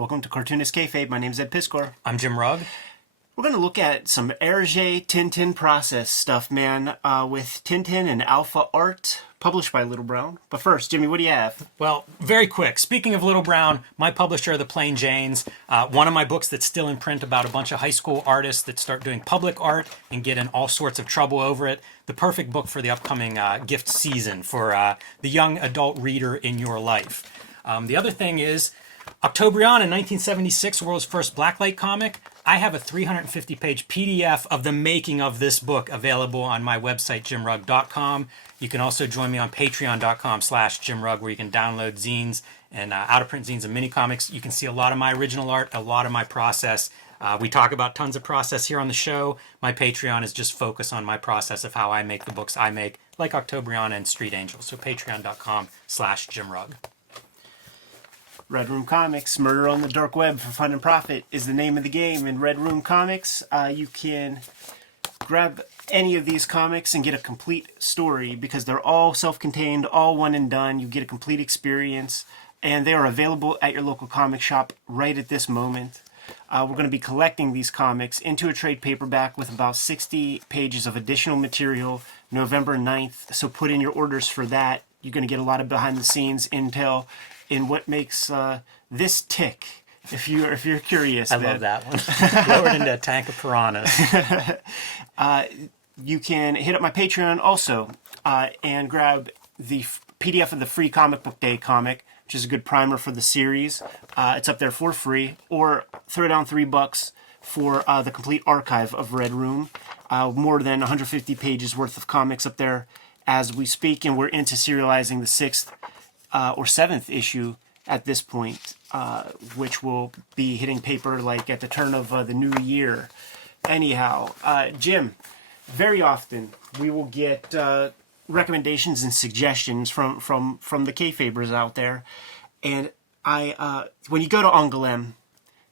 Welcome to Cartoonist Kayfabe. My name's Ed Piskor. I'm Jim Rugg. We're going to look at some Hergé Tintin process stuff, man, with Tintin and Alph-Art, published by Little Brown. But first, Jimmy, what do you have? Well, very quick. Speaking of Little Brown, my publisher, The Plain Janes, one of my books that's still in print about a bunch of high school artists that start doing public art and get in all sorts of trouble over it. The perfect book for the upcoming gift season for the young adult reader in your life. The other thing is, Octobrion in 1976, world's first blacklight comic. I have a 350-page PDF of the making of this book available on my website, jimrugg.com. You can also join me on patreon.com/jimrugg, where you can download zines and out-of-print zines and mini-comics. You can see a lot of my original art, a lot of my process. We talk about tons of process here on the show. My Patreon is just focused on my process of how I make the books I make, like Octobrion and Street Angels. So patreon.com/jimrugg. Red Room Comics, Murder on the Dark Web for Fun and Profit is the name of the game. In Red Room Comics, you can grab any of these comics and get a complete story because they're all self-contained, all one and done. You get a complete experience, and they are available at your local comic shop right at this moment. We're going to be collecting these comics into a trade paperback with about 60 pages of additional material November 9th, so put in your orders for that. You're going to get a lot of behind-the-scenes intel in what makes this tick, if you're curious. I love that one. Lowered into a tank of piranhas. You can hit up my Patreon also and grab the PDF of the free Comic Book Day comic, which is a good primer for the series. It's up there for free, or throw down $3 for the complete archive of Red Room. More than 150 pages worth of comics up there as we speak, and we're into serializing the 6th or 7th issue at this point, which will be hitting paper like at the turn of the new year. Anyhow, Jim, very often we will get recommendations and suggestions from the Kayfabers out there, and when you go to Angoulême,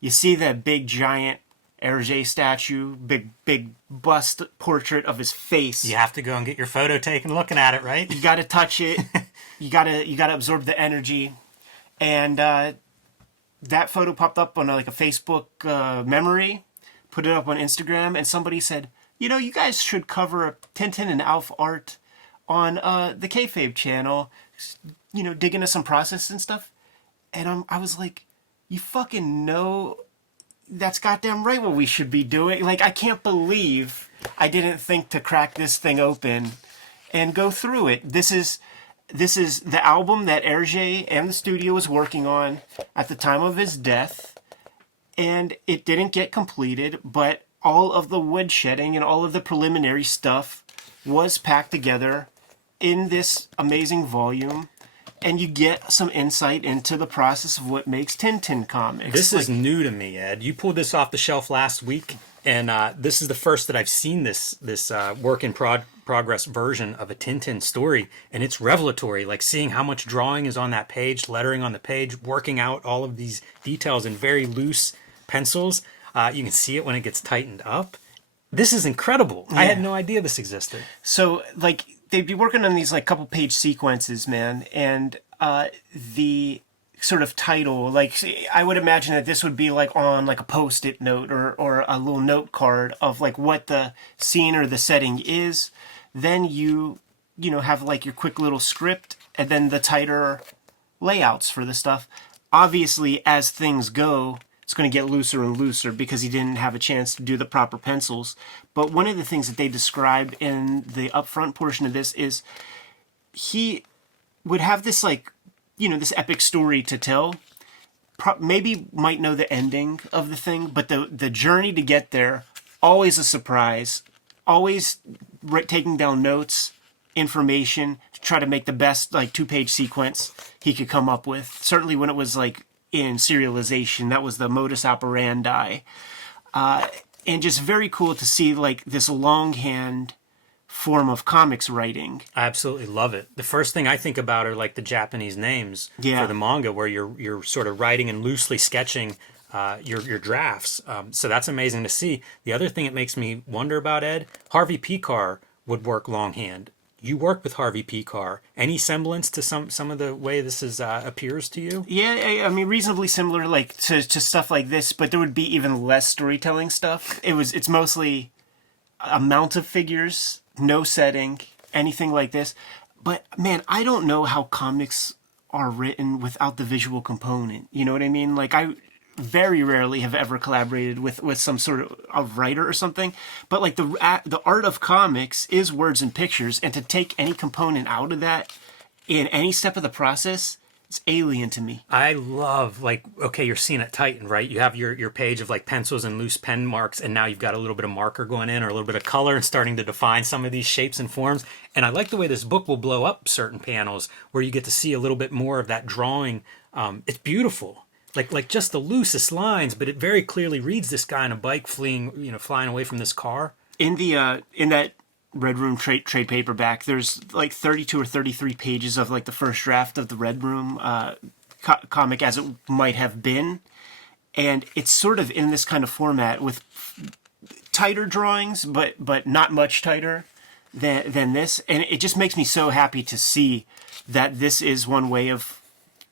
you see that big giant Hergé statue, big bust portrait of his face. You have to go and get your photo taken looking at it, right? You got to touch it. You gotta absorb the energy, and that photo popped up on a Facebook memory. Put it up on Instagram, and somebody said, you guys should cover Tintin and Alph-Art on the Kayfabe channel. Dig into some process and stuff. And I was like, you fucking know that's goddamn right what we should be doing. Like, I can't believe I didn't think to crack this thing open and go through it. This is the album that Hergé and the studio was working on at the time of his death, and it didn't get completed, but all of the woodshedding and all of the preliminary stuff was packed together in this amazing volume, and you get some insight into the process of what makes Tintin comics. This is new to me, Ed. You pulled this off the shelf last week, and this is the first that I've seen this work in progress version of a Tintin story, and it's revelatory, like seeing how much drawing is on that page, lettering on the page, working out all of these details in very loose pencils. You can see it when it gets tightened up. This is incredible. Yeah. I had no idea this existed. So, they'd be working on these, couple page sequences, man, and the sort of title, I would imagine that this would be on a post-it note or a little note card of what the scene or the setting is. Then you have your quick little script, and then the tighter layouts for the stuff. Obviously, as things go, it's going to get looser and looser because he didn't have a chance to do the proper pencils. But one of the things that they describe in the upfront portion of this is he would have this this epic story to tell. Maybe might know the ending of the thing, but the journey to get there, always a surprise. Always taking down notes, information to try to make the best 2-page sequence he could come up with. Certainly when it was in serialization, that was the modus operandi. And just very cool to see this longhand form of comics writing. I absolutely love it. The first thing I think about are the Japanese names for the manga, where you're sort of writing and loosely sketching your drafts. So that's amazing to see. The other thing it makes me wonder about, Ed, Harvey Pekar would work longhand. you work with Harvey P. Carr. Any semblance to some of the way this is appears to you? Yeah, I mean, reasonably similar, like to stuff like this, but there would be even less storytelling stuff. It's mostly amount of figures, no setting, anything like this. But man, I don't know how comics are written without the visual component. You know what I mean? Like I very rarely have ever collaborated with some sort of writer or something, but like the art of comics is words and pictures, and to take any component out of that in any step of the process, it's alien to me. I love, like, okay, you're seeing at Titan, right? You have your page of like pencils and loose pen marks, and now you've got a little bit of marker going in or a little bit of color and starting to define some of these shapes and forms. And I like the way this book will blow up certain panels where you get to see a little bit more of that drawing. It's beautiful. Like just the loosest lines, but it very clearly reads this guy on a bike flying away from this car. In that Red Room trade paperback, there's like 32 or 33 pages of like the first draft of the Red Room comic as it might have been, and it's sort of in this kind of format with tighter drawings, but not much tighter than this, and it just makes me so happy to see that this is one way of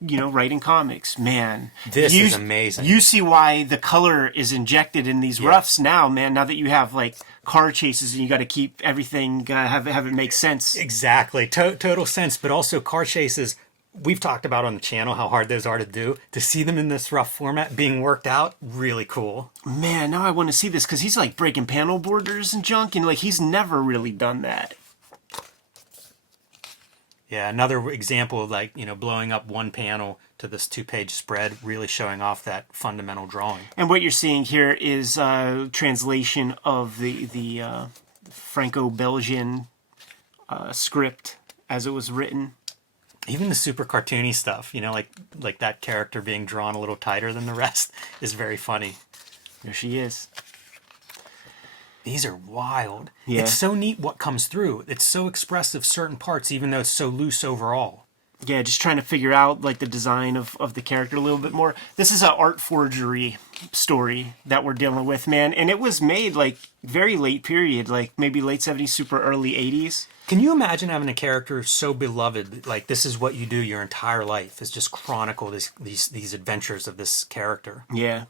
writing comics. Man, this is amazing. You see why the color is injected in these roughs now, man. Now that you have like car chases and you got to keep everything, have it make sense. Exactly, total sense. But also car chases. We've talked about on the channel how hard those are to do. To see them in this rough format being worked out, really cool. Man, now I want to see this because he's like breaking panel borders and junk, and like he's never really done that. Yeah, another example of like, blowing up one panel to this 2-page spread, really showing off that fundamental drawing. And what you're seeing here is translation of the Franco-Belgian script as it was written. Even the super cartoony stuff, like that character being drawn a little tighter than the rest is very funny. There she is. These are wild. Yeah. It's so neat what comes through. It's so expressive certain parts, even though it's so loose overall. Yeah, just trying to figure out like the design of the character a little bit more. This is an art forgery story that we're dealing with, man. And it was made like very late period, like maybe late 70s, super early 80s. Can you imagine having a character so beloved, like this is what you do your entire life, is just chronicle these adventures of this character? Yeah.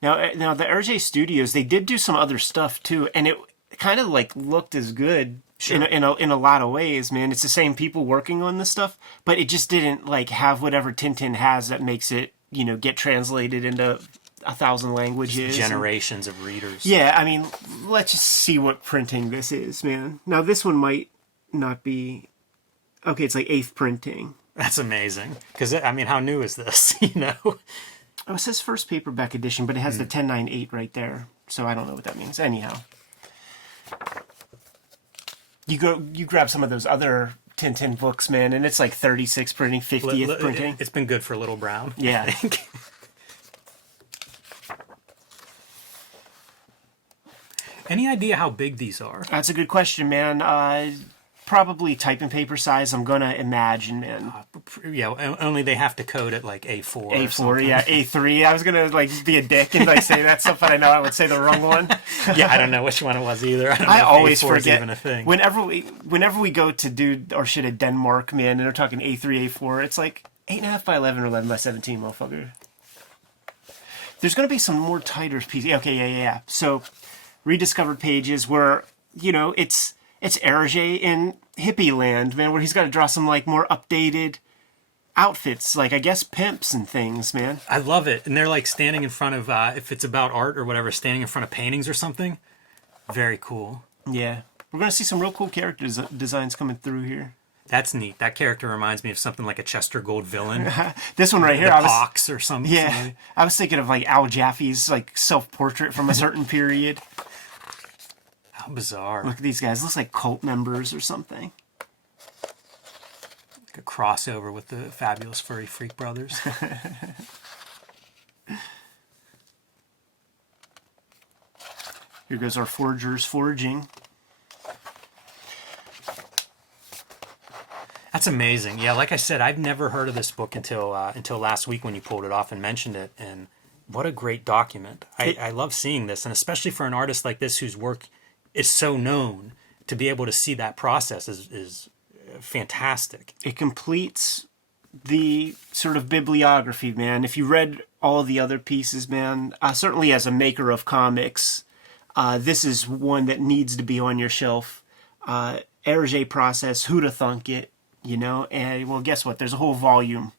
Now the Hergé Studios, they did do some other stuff too, and it kind of like looked as good. Sure. In a lot of ways, man. It's the same people working on this stuff, but it just didn't like have whatever Tintin has that makes it, get translated into 1,000 languages. Generations of readers. Yeah, I mean, let's just see what printing this is, man. Now this one might not be... Okay, it's like 8th printing. That's amazing. Because, I mean, how new is this, Oh, it says first paperback edition, but it has the 1098 right there. So I don't know what that means. Anyhow. You grab some of those other Tintin books, man, and it's like 36 printing, 50th printing. It's been good for Little Brown. Yeah. I think. Any idea how big these are? That's a good question, man. Probably typing paper size, I'm going to imagine, man. Yeah, only they have to code it like A4. A4, yeah, A3. I was going to like be a dick and like say that stuff, but I know I would say the wrong one. Yeah, I don't know which one it was either. I always A4 forget. Even a thing. Whenever we go to do our shit at Denmark, man, and they're talking A3, A4, it's like 8.5 by 11 or 11 by 17, motherfucker. There's going to be some more tighter pieces. Okay, yeah. So, rediscovered pages where, it's Hergé in hippie land, man, where he's got to draw some, like, more updated outfits, like, I guess, pimps and things, man. I love it. And they're, like, standing in front of, if it's about art or whatever, standing in front of paintings or something. Very cool. Yeah. We're going to see some real cool character designs coming through here. That's neat. That character reminds me of something like a Chester Gold villain. This one right here. The Pox or something. Yeah. I was thinking of, like, Al Jaffe's, like, self-portrait from a certain period. How bizarre. Look at these guys. Looks like cult members or something. Like a crossover with the Fabulous Furry Freak Brothers. Here goes our forgers forging. That's amazing. Yeah, like I said, I've never heard of this book until last week when you pulled it off and mentioned it. And what a great document. I love seeing this, and especially for an artist like this whose work is so known, to be able to see that process is fantastic. It completes the sort of bibliography, man. If you read all the other pieces, man, certainly as a maker of comics, this is one that needs to be on your shelf. Hergé process, who'da thunk it, you know? And well, guess what? There's a whole volume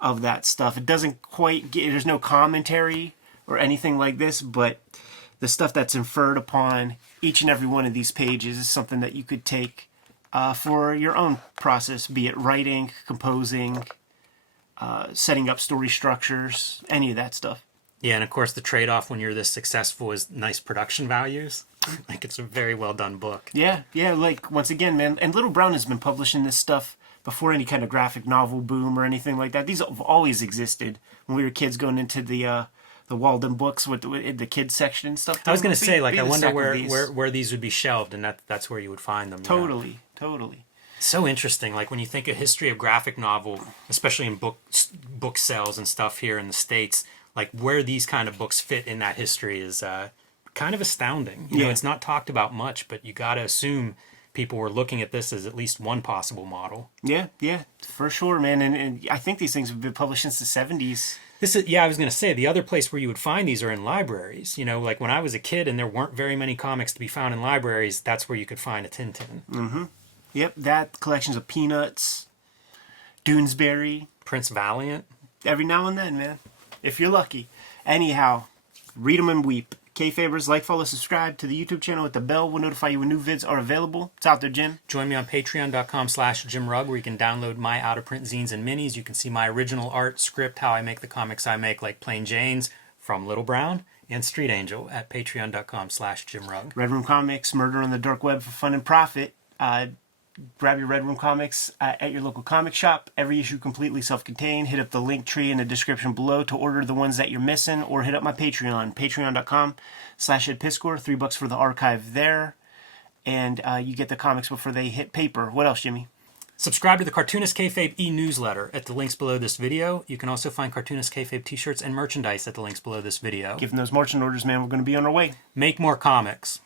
of that stuff. It doesn't quite get, there's no commentary or anything like this, but the stuff that's inferred upon each and every one of these pages is something that you could take for your own process, be it writing, composing, setting up story structures, any of that stuff. Yeah, and of course the trade-off when you're this successful is nice production values. Like, it's a very well done book. Yeah, like, once again, man, and Little Brown has been publishing this stuff before any kind of graphic novel boom or anything like that. These have always existed when we were kids going into the Walden books with the kids section and stuff. I was going to say, like, I wonder where these would be shelved, and that's where you would find them. Totally. So interesting. Like, when you think of history of graphic novel, especially in book sales and stuff here in the States, like, where these kind of books fit in that history is kind of astounding. You know, it's not talked about much, but you got to assume people were looking at this as at least one possible model. Yeah, for sure, man. And I think these things have been published since the 70s. I was going to say, the other place where you would find these are in libraries. You know, like when I was a kid and there weren't very many comics to be found in libraries, that's where you could find a Tintin. Mm-hmm. Yep, that collections of Peanuts, Doonesbury. Prince Valiant. Every now and then, man. If you're lucky. Anyhow, read them and weep. Kayfabers, like, follow, subscribe to the YouTube channel with the bell. Will notify you when new vids are available. It's out there, Jim. Join me on patreon.com/JimRugg, where you can download my out-of-print zines and minis. You can see my original art, script, how I make the comics I make, like Plain Jane's from Little Brown and Street Angel at patreon.com/JimRugg. Red Room Comics, Murder on the Dark Web for fun and profit. Grab your Red Room Comics at your local comic shop. Every issue completely self-contained. Hit up the link tree in the description below to order the ones that you're missing, or hit up my Patreon, patreon.com/EdPiscor. $3 for the archive there. And you get the comics before they hit paper. What else, Jimmy? Subscribe to the Cartoonist Kayfabe e-newsletter at the links below this video. You can also find Cartoonist Kayfabe t-shirts and merchandise at the links below this video. Give them those marching orders, man. We're going to be on our way. Make more comics.